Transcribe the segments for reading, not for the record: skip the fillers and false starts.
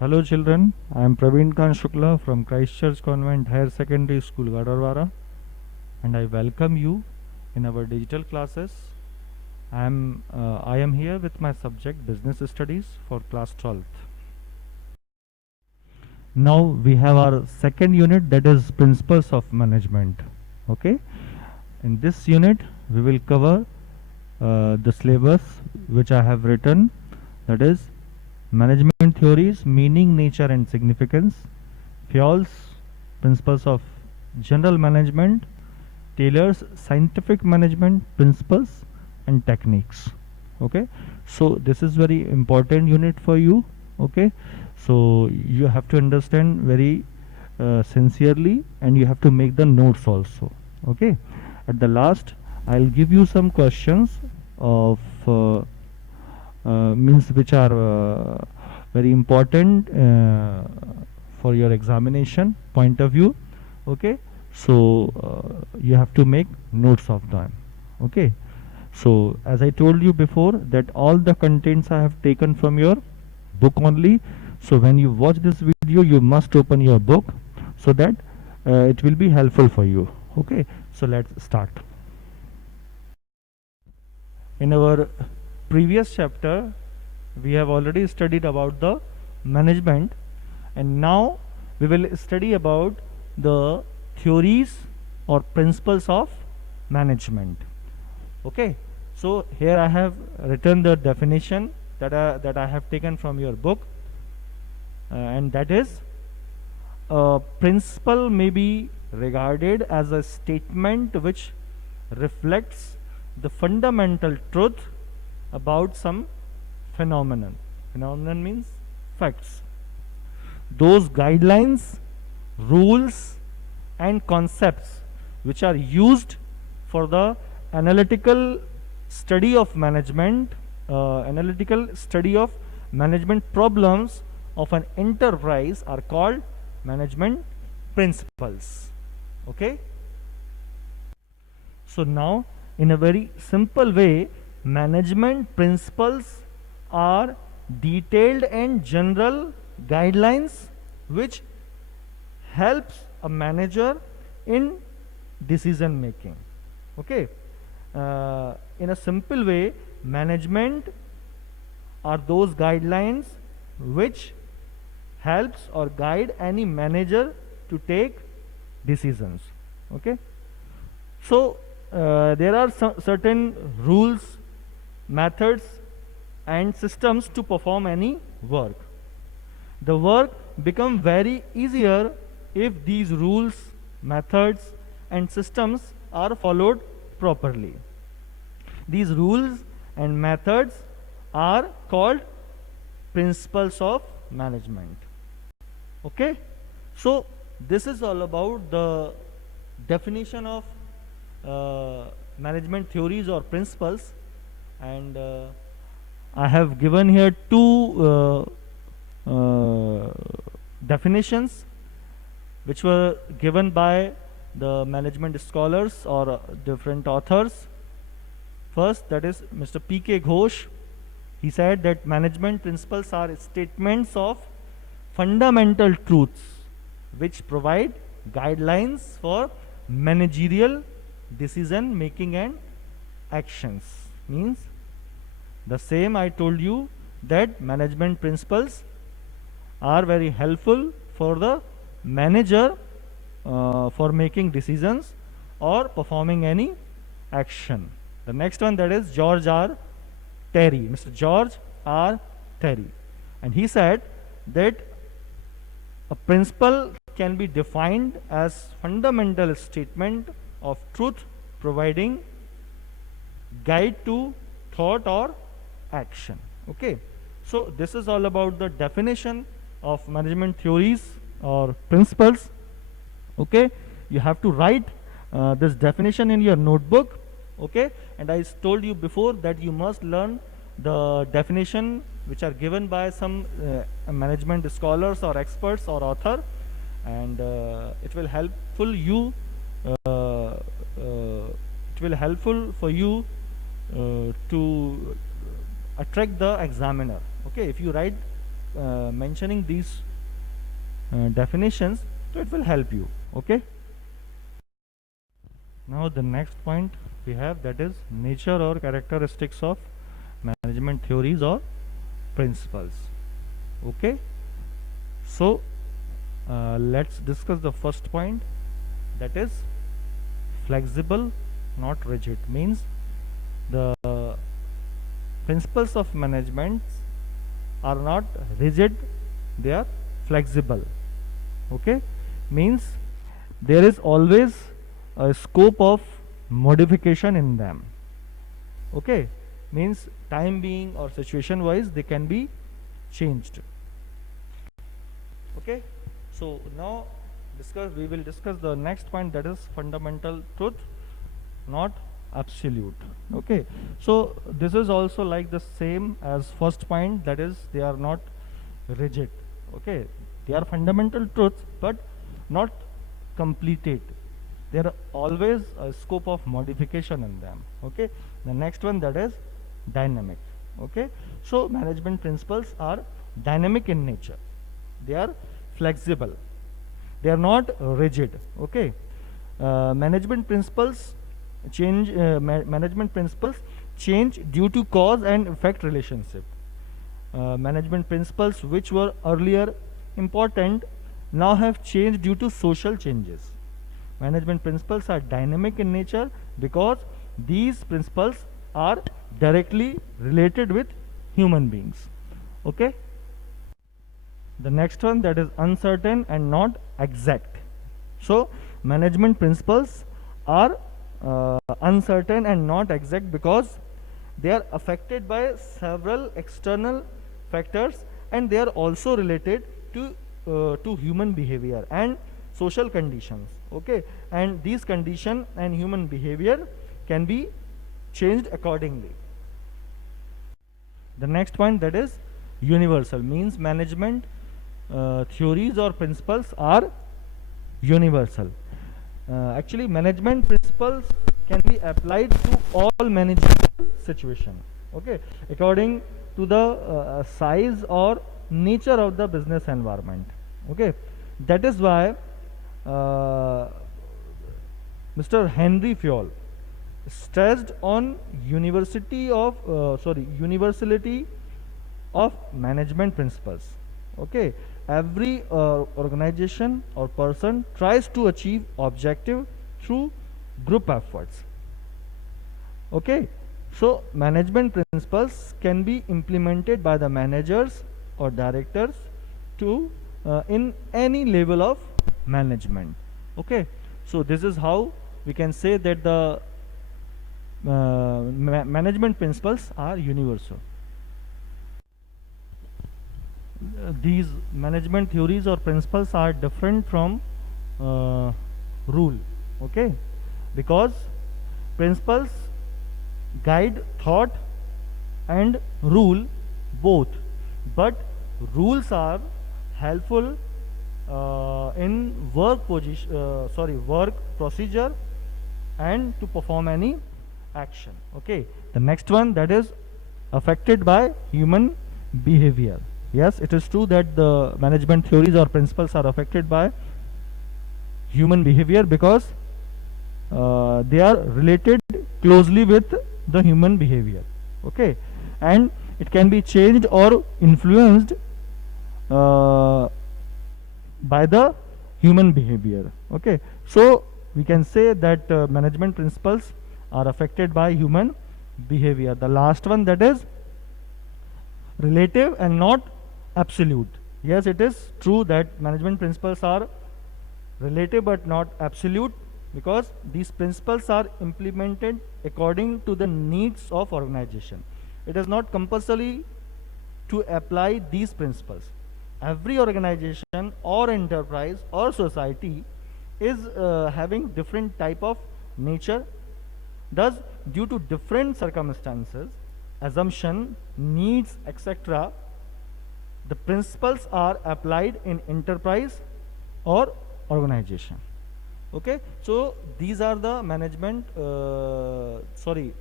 Hello children, I am Praveen Khan Shukla from Christchurch Convent Higher Secondary School Gadarwara, and I welcome you in our digital classes. I am here with my subject Business Studies for class 12th. Now we have our second unit, that is Principles of Management. Okay, in this unit we will cover the syllabus which I have written, that is Management Theories, Meaning, Nature and Significance, Fayol's Principles of General Management, Taylor's Scientific Management Principles and Techniques. Okay, so this is very important unit for you. Okay, so you have to understand very sincerely, and you have to make the notes also. Okay, at the last I'll give you some questions of means which are very important for your examination point of view. Okay, so you have to make notes of them. Okay, so as I told you before that all the contents I have taken from your book only. So when you watch this video you must open your book so that it will be helpful for you. Okay, so let's start. In our previous chapter we have already studied about the management, and now we will study about the theories or principles of management. Okay, so here I have written the definition that I have taken from your book, and that is a principle may be regarded as a statement which reflects the fundamental truth about some phenomenon. Phenomenon means facts. Those guidelines, rules and concepts which are used for the analytical study of management, analytical study of management problems of an enterprise are called management principles. Okay, so now in a very simple way, management principles are detailed and general guidelines which helps a manager in decision making. Okay, in a simple way, management are those guidelines which helps or guide any manager to take decisions. Okay, so there are certain rules, methods and systems to perform any work. The work become very easier if these rules, methods and systems are followed properly. These rules and methods are called principles of management. Okay, so this is all about the definition of management theories or principles, and I have given here two definitions which were given by the management scholars or different authors. First, that is Mr. P.K. Ghosh. He said that management principles are statements of fundamental truths which provide guidelines for managerial decision making and actions. Means the same I told you that management principles are very helpful for the manager for making decisions or performing any action. The next one, that is George R. Terry, Mr. George R. Terry, and he said that a principle can be defined as fundamental statement of truth providing guide to thought or action. Okay, so this is all about the definition of management theories or principles. Okay, you have to write this definition in your notebook. Okay, and I told you before that you must learn the definition which are given by some management scholars or experts or author, and it will helpful you it will helpful for you to attract the examiner. Okay, if you write mentioning these definitions, so it will help you. Okay. Now the next point we have, that is nature or characteristics of management theories or principles. Okay. So let's discuss the first point, that is flexible, not rigid. Means the principles of management are not rigid, they are flexible. Okay. Means there is always a scope of modification in them. Okay. Means time being or situation wise they can be changed. Okay. So now we will discuss the next point, that is fundamental truth, not absolute. Okay. So this is also like the same as first point, that is they are not rigid. Okay. They are fundamental truths but not completed. There are always a scope of modification in them. Okay. The next one, that is dynamic. Okay. So management principles are dynamic in nature, they are flexible, they are not rigid. Okay. Management principles change due to cause and effect relationship. Management principles which were earlier important now have changed due to social changes. Management principles are dynamic in nature because these principles are directly related with human beings. Okay. The next one, that is uncertain and not exact. So management principles are uncertain and not exact because they are affected by several external factors, and they are also related to human behavior and social conditions. Okay. And these condition and human behavior can be changed accordingly. The next point, that is universal. Means management theories or principles are universal. Actually management principles can be applied to all managerial situation. Okay. According to the size or nature of the business environment. Okay. That is why Mr. Henry Fayol stressed on universality of management principles. Okay. Every organization or person tries to achieve objective through group efforts. Okay. So management principles can be implemented by the managers or directors to in any level of management. Okay. So this is how we can say that the management principles are universal. These management theories or principles are different from rule. Okay. Because principles guide thought and rule both, but rules are helpful in work procedure and to perform any action. Okay. The next one, that is affected by human behavior. Yes, it is true that the management theories or principles are affected by human behavior because they are related closely with the human behavior. Okay. And it can be changed or influenced by the human behavior. Okay. So we can say that management principles are affected by human behavior. The last one, that is relative and not absolute. Yes, it is true that management principles are relative but not absolute because these principles are implemented according to the needs of organization. It is not compulsory to apply these principles. Every organization or enterprise or society is having different type of nature. Thus, due to different circumstances, assumption, needs, etc., the principles are applied in enterprise or organization. Okay. So these are the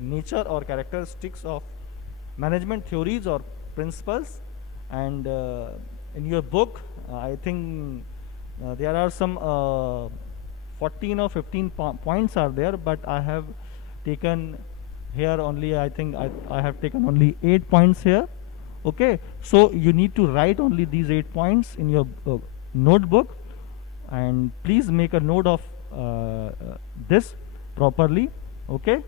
nature or characteristics of management theories or principles, And in your book, I think there are some 14 or 15 points are there, but I have taken here only, I think I have taken only 8 points here. Okay, so you need to write only these 8 points in your notebook, and please make a note of this properly. Okay.